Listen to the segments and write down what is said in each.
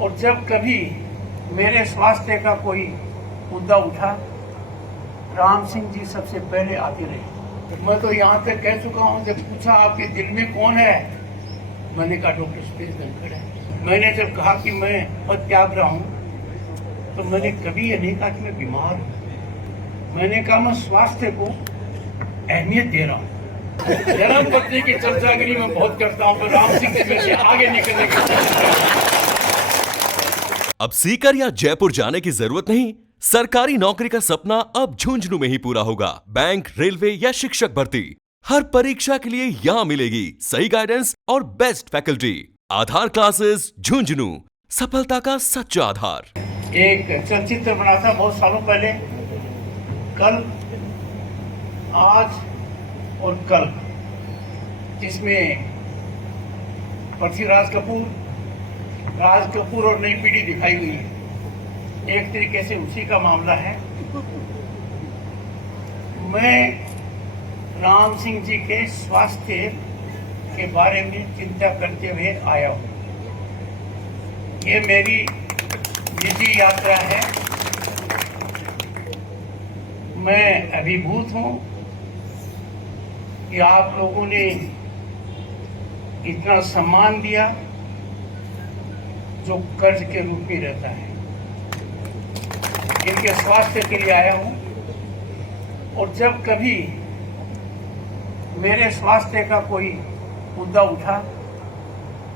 और जब कभी मेरे स्वास्थ्य का कोई मुद्दा उठा, राम सिंह जी सबसे पहले आते रहे। मैं तो यहाँ तक कह चुका हूँ, जब पूछा आपके दिल में कौन है, मैंने कहा डॉक्टर सुरेश धनखड़ है। मैंने जब कहा कि मैं पद त्याग रहा हूँ, तो मैंने कभी ये नहीं कहा कि मैं बीमार हूँ। मैंने कहा मैं स्वास्थ्य को अहमियत दे रहा हूँ। धर्म पत्नी की चर्चागिरी में बहुत करता हूँ, पर राम सिंह जी से आगे निकलने की अब सीकर या जयपुर जाने की जरूरत नहीं। सरकारी नौकरी का सपना अब झुंझुनू में ही पूरा होगा। बैंक, रेलवे या शिक्षक भर्ती, हर परीक्षा के लिए यहाँ मिलेगी सही गाइडेंस और बेस्ट फैकल्टी। आधार क्लासेस झुंझुनू, सफलता का सच्चा आधार। एक चलचित्र बना था बहुत सालों पहले, कल, आज और कल, जिसमें पृथ्वीराज कपूर, राज कपूर और नई पीढ़ी दिखाई हुई है। एक तरीके से उसी का मामला है। मैं राम सिंह जी के स्वास्थ्य के बारे में चिंता करते हुए आया हूँ। ये मेरी निजी यात्रा है। मैं अभिभूत हूँ कि आप लोगों ने इतना सम्मान दिया जो कर्ज के रूप में रहता है। इनके स्वास्थ्य के लिए आया हूं, और जब कभी मेरे स्वास्थ्य का कोई मुद्दा उठा,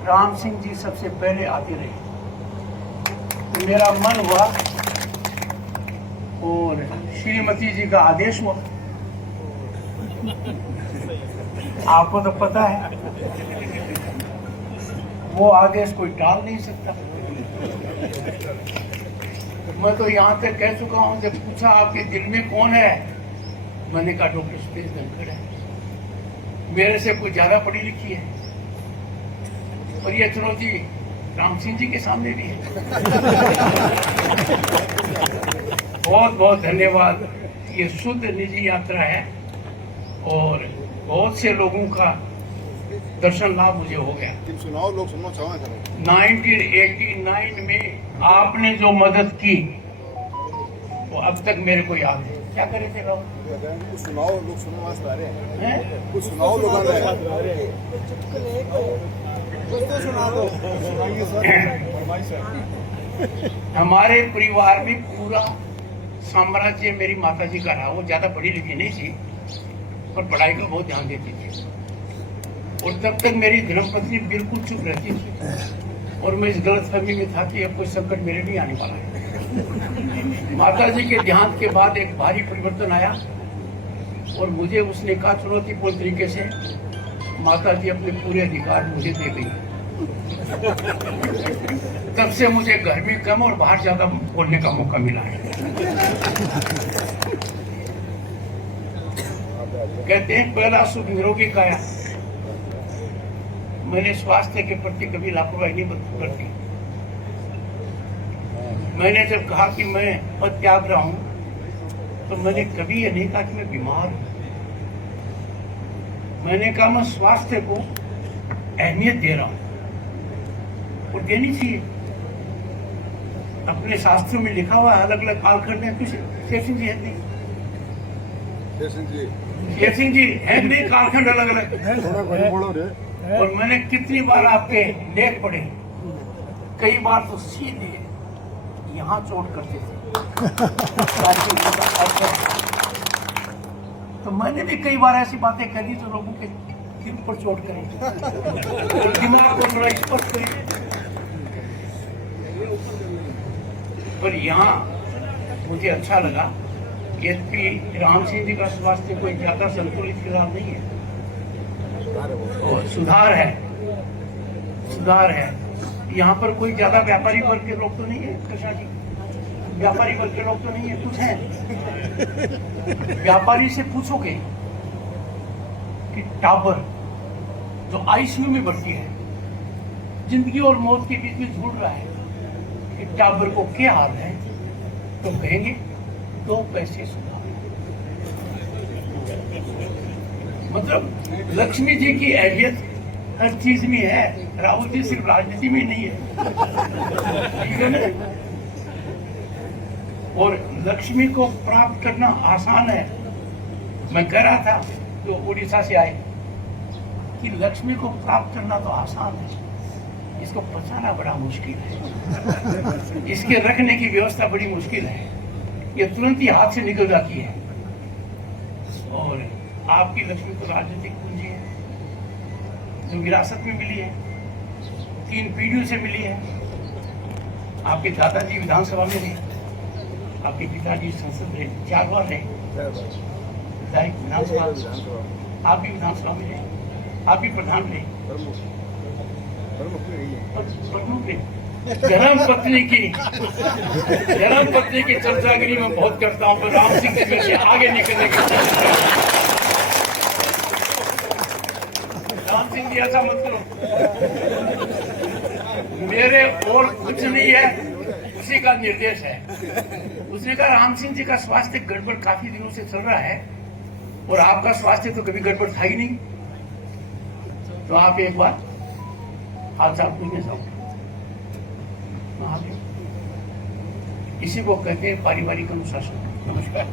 राम सिंह जी सबसे पहले आते रहे। तो मेरा मन हुआ और श्रीमती जी का आदेश हुआ। आपको तो पता है, वो आदेश कोई टाल नहीं सकता। मैं तो यहाँ तक कह चुका हूँ, जब पूछा आपके दिल में कौन है, मैंने कहा डॉक्टर सुरेश धनखड़ है। मेरे से कोई ज्यादा पढ़ी लिखी है, और ये चुनौती राम सिंह जी के सामने भी है। बहुत बहुत धन्यवाद। ये शुद्ध निजी यात्रा है, और बहुत से लोगों का दर्शन लाभ मुझे हो गया। 1989 में आपने जो मदद की, वो अब तक मेरे को याद है। क्या करे थे लोग? कुछ सुनाओ, लोग सुनने वास्ते आ रहे हैं। कुछ सुनाओ, लोग आ रहे हैं। कुछ तो सुना दो। हमारे परिवार में पूरा साम्राज्य मेरी माता जी का रहा। वो ज्यादा पढ़ी लिखी नहीं थी, पर पढ़ाई का बहुत ध्यान देती थी। और तब तक मेरी धर्मपत्नी बिल्कुल चुप रहती थी, और मैं इस गलतफहमी में था कि अब कोई संकट मेरे भी आने वाला है। माता जी के देहांत के बाद एक भारी परिवर्तन आया, और मुझे उसने कहा चुनौतीपूर्ण तरीके से, माता जी अपने पूरे अधिकार मुझे दे गई। तब से मुझे घर भी कम और बाहर ज्यादा बोलने का मौका मिला है। कहते हैं पहला सुख निरोगी काया। मैंने स्वास्थ्य के प्रति कभी लापरवाही नहीं बरती। मैंने जब कहा कि मैं पद त्याग रहा हूं, तो मैंने कभी ये नहीं कहा कि मैं बीमार हूं। मैंने कहा मैं स्वास्थ्य को अहमियत दे रहा हूं, और देनी चाहिए। अपने शास्त्रों में लिखा हुआ अलग अलग कालखंड में। शेर सिंह जी है नहीं? शेर सिंह जी है नहीं? कालखंड अलग अलग। और मैंने कितनी बार आपके लेख पढ़े, कई बार तो सीधे यहाँ चोट करते थे। तो मैंने भी कई बार ऐसी बातें कह दी तो लोगों के दिल पर चोट करी, और दिमाग को थोड़ा स्पष्ट करी। पर यहाँ मुझे अच्छा लगा कि राम सिंह जी का स्वास्थ्य कोई ज्यादा संतुलित फिलहाल नहीं है, और सुधार है, सुधार है। यहाँ पर कोई ज्यादा व्यापारी वर्ग के लोग तो नहीं है कृष्णा जी, व्यापारी वर्ग के लोग तो नहीं है, कुछ हैं। व्यापारी से पूछोगे कि टावर जो आईसीयू में भर्ती है, जिंदगी और मौत के बीच में झूल रहा है, कि टावर को क्या हाल है, तो कहेंगे 2 पैसे सुधार। मतलब लक्ष्मी जी की अहमियत हर चीज में है। राहुल जी सिर्फ राजनीति में नहीं है, ठीक है ना? और लक्ष्मी को प्राप्त करना आसान है। मैं कह रहा था जो उड़ीसा से आए कि लक्ष्मी को प्राप्त करना तो आसान है, इसको पचाना बड़ा मुश्किल है, इसके रखने की व्यवस्था बड़ी मुश्किल है। ये तुरंत ही हाथ से निकल जाती है। और आपकी लक्ष्मी तो राजनीतिक पूंजी है जो विरासत में मिली है, 3 पीढ़ियों से मिली है। आपके दादाजी विधानसभा में रहे, आपके पिताजी संसद रहे, 4 बार रहे विधानसभा, आप भी विधानसभा में रहे, आप भी प्रधान रहे, प्रमुख रहे। धर्म पत्नी की चर्चागिरी में बहुत करता हूं, पर राम सिंह जी से आगे निकलने की राम सिंह जी ऐसा मत करो, मेरे और कुछ नहीं है, उसी का निर्देश है। उसने कहा राम सिंह जी का स्वास्थ्य गड़बड़ काफी दिनों से चल रहा है और आपका स्वास्थ्य तो कभी गड़बड़ था ही नहीं, तो आप एक बार हाल चाल पूछने जाओ। इसी को कहते हैं पारिवारिक अनुशासन। नमस्कार।